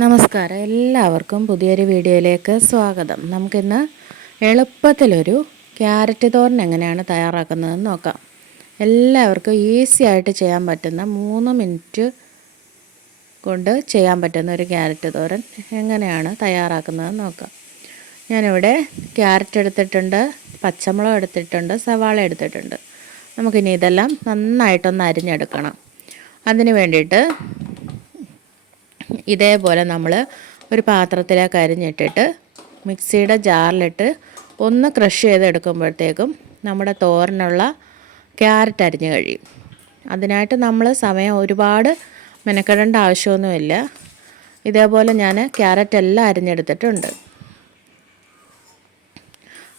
നമസ്കാരം, എല്ലാവർക്കും പുതിയൊരു വീഡിയോയിലേക്ക് സ്വാഗതം. നമുക്കിന്ന് എളുപ്പത്തിലൊരു ക്യാരറ്റ് തോരൻ എങ്ങനെയാണ് തയ്യാറാക്കുന്നതെന്ന് നോക്കാം. എല്ലാവർക്കും ഈസി ആയിട്ട് ചെയ്യാൻ പറ്റുന്ന 3 മിനിറ്റ് കൊണ്ട് ചെയ്യാൻ പറ്റുന്ന ഒരു ക്യാരറ്റ് തോരൻ എങ്ങനെയാണ് തയ്യാറാക്കുന്നതെന്ന് നോക്കാം. ഞാനിവിടെ ക്യാരറ്റ് എടുത്തിട്ടുണ്ട്, പച്ചമുളക് എടുത്തിട്ടുണ്ട്, സവാള എടുത്തിട്ടുണ്ട്. നമുക്കിനി ഇതെല്ലാം നന്നായിട്ടൊന്ന് അരിഞ്ഞെടുക്കണം. അതിന് വേണ്ടിയിട്ട് ഇതേപോലെ നമ്മൾ ഒരു പാത്രത്തിലേക്ക് അരിഞ്ഞിട്ടിട്ട് മിക്സിയുടെ ജാറിലിട്ട് ഒന്ന് ക്രഷ് ചെയ്തെടുക്കുമ്പോഴത്തേക്കും നമ്മുടെ തോരനുള്ള ക്യാരറ്റ് അരിഞ്ഞ് കഴിയും. അതിനായിട്ട് നമ്മൾ സമയം ഒരുപാട് മെനക്കെടേണ്ട ആവശ്യമൊന്നുമില്ല. ഇതേപോലെ ഞാൻ ക്യാരറ്റ് എല്ലാം അരിഞ്ഞെടുത്തിട്ടുണ്ട്.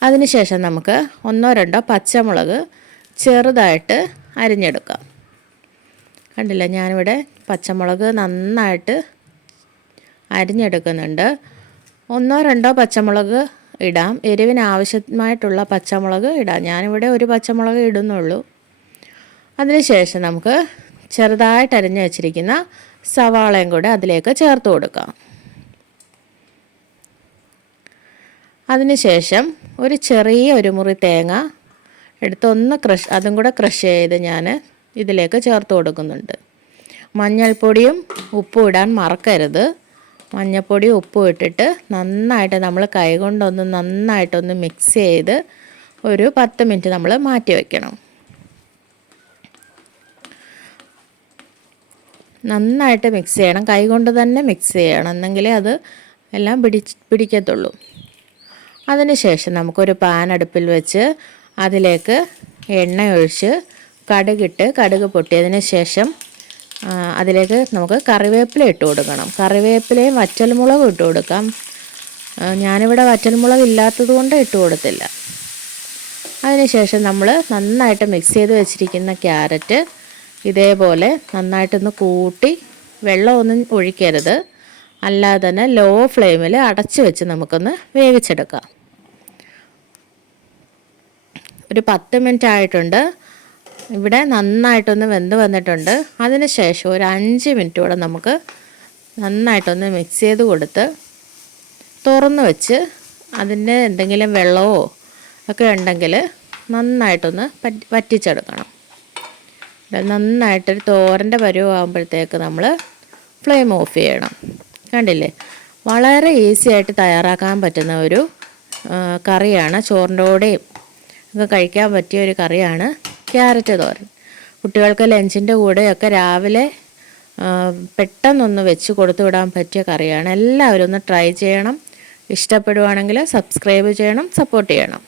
അതിനുശേഷം നമുക്ക് 1-2 പച്ചമുളക് ചെറുതായിട്ട് അരിഞ്ഞെടുക്കാം. കണ്ടില്ല, ഞാനിവിടെ പച്ചമുളക് നന്നായിട്ട് അരിഞ്ഞെടുക്കുന്നുണ്ട്. 1-2 പച്ചമുളക് ഇടാം. എരിവിന് ആവശ്യമായിട്ടുള്ള പച്ചമുളക് ഇടാം. ഞാനിവിടെ ഒരു പച്ചമുളക് ഇടുന്നുള്ളൂ. അതിനുശേഷം നമുക്ക് ചെറുതായിട്ട് അരിഞ്ഞ് വെച്ചിരിക്കുന്ന സവാളയും കൂടെ അതിലേക്ക് ചേർത്ത് കൊടുക്കാം. അതിനുശേഷം ഒരു ചെറിയ മുറി തേങ്ങ എടുത്ത് അതും കൂടെ ക്രഷ് ചെയ്ത് ഞാൻ ഇതിലേക്ക് ചേർത്ത് കൊടുക്കുന്നുണ്ട്. മഞ്ഞൾപ്പൊടിയും ഉപ്പും ഇടാൻ മറക്കരുത്. മഞ്ഞൾപ്പൊടി ഉപ്പും ഇട്ടിട്ട് നന്നായിട്ട് നമ്മൾ കൈകൊണ്ടൊന്ന് നന്നായിട്ടൊന്ന് മിക്സ് ചെയ്ത് ഒരു 10 മിനിറ്റ് നമ്മൾ മാറ്റി വയ്ക്കണം. നന്നായിട്ട് മിക്സ് ചെയ്യണം, കൈകൊണ്ട് തന്നെ മിക്സ് ചെയ്യണം, എന്നെങ്കിലേ അത് എല്ലാം പിടിക്കത്തുള്ളൂ. അതിനുശേഷം നമുക്കൊരു പാൻ അടുപ്പിൽ വെച്ച് അതിലേക്ക് എണ്ണ ഒഴിച്ച് കടുക് പൊട്ടിയതിന് ശേഷം അതിലേക്ക് നമുക്ക് കറിവേപ്പില ഇട്ട് കൊടുക്കണം. കറിവേപ്പിലയും വറ്റൽമുളകും ഇട്ട് കൊടുക്കാം. ഞാനിവിടെ വറ്റൽമുളക് ഇല്ലാത്തത് കൊണ്ട് ഇട്ട് കൊടുത്തില്ല. അതിനുശേഷം നമ്മൾ നന്നായിട്ട് മിക്സ് ചെയ്ത് വെച്ചിരിക്കുന്ന ക്യാരറ്റ് ഇതേപോലെ നന്നായിട്ടൊന്ന് കൂട്ടി, വെള്ളമൊന്നും ഒഴിക്കരുത്, അല്ലാതെ തന്നെ ലോ ഫ്ലെയിമിൽ അടച്ച് വെച്ച് നമുക്കൊന്ന് വേവിച്ചെടുക്കാം. ഒരു 10 മിനിറ്റ് ആയിട്ടുണ്ട്. ഇവിടെ നന്നായിട്ടൊന്ന് വെന്ത് വന്നിട്ടുണ്ട്. അതിന് ശേഷം ഒരു 5 മിനിറ്റ് കൂടെ നമുക്ക് നന്നായിട്ടൊന്ന് മിക്സ് ചെയ്ത് കൊടുത്ത് തുറന്ന് വെച്ച് അതിൻ്റെ എന്തെങ്കിലും വെള്ളമോ ഒക്കെ ഉണ്ടെങ്കിൽ നന്നായിട്ടൊന്ന് വറ്റിച്ചെടുക്കണം. നന്നായിട്ടൊരു തോരൻ്റെ പരുവാകുമ്പോഴത്തേക്ക് നമ്മൾ ഫ്ലെയിം ഓഫ് ചെയ്യണം. കണ്ടില്ലേ, വളരെ ഈസി ആയിട്ട് തയ്യാറാക്കാൻ പറ്റുന്ന ഒരു കറിയാണ്. ചോറിൻ്റെ കൂടെയും ഒക്കെ കഴിക്കാൻ പറ്റിയ ഒരു കറിയാണ് ക്യാരറ്റ് തോരൻ. കുട്ടികൾക്ക് ലഞ്ചിൻ്റെ കൂടെയൊക്കെ രാവിലെ പെട്ടെന്നൊന്ന് വെച്ച് കൊടുത്തു വിടാൻ പറ്റിയ കറിയാണ്. എല്ലാവരും ഒന്ന് ട്രൈ ചെയ്യണം. ഇഷ്ടപ്പെടുവാണെങ്കിൽ സബ്സ്ക്രൈബ് ചെയ്യണം, സപ്പോർട്ട് ചെയ്യണം.